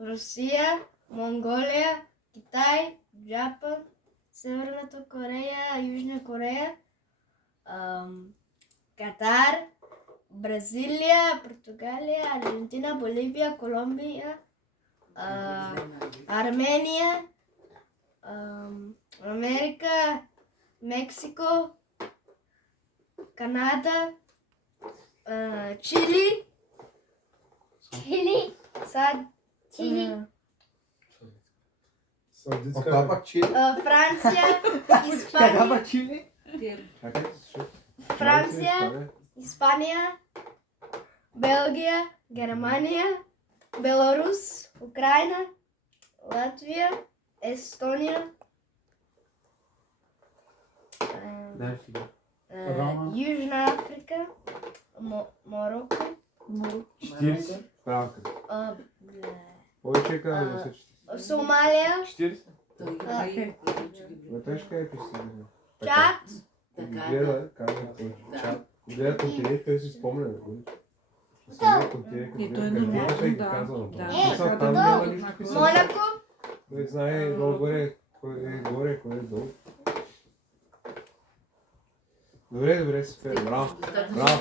Русия, Монголия, Китай, Джапан, Северната Корея, Южна Корея, Катар, Бразилия, Португалия, Аржентина, Боливия, Колумбия, Армения, Америка, Мексико, Канада, Чили, Каква пак Чили? Франция, Каква Испания, пак Чили? Франция, Испания, Белгия, Германия, Беларус, Украина, Латвия, Естония, Южна Африка, Марокко, 40. Правка. а, Повече каза да се 40. Сомалия, 40? Тежка е писана. Чад, Гледа, казва чат. Гледа континент, той си спомня да го. Самия континент, И той е като нормално, гледаш и да. казвам. Да. Мисля, там няма нищо писано. Монако, Той знае долу-горе, кой е горе, кой е долу. Добре, супер, браво. Браво.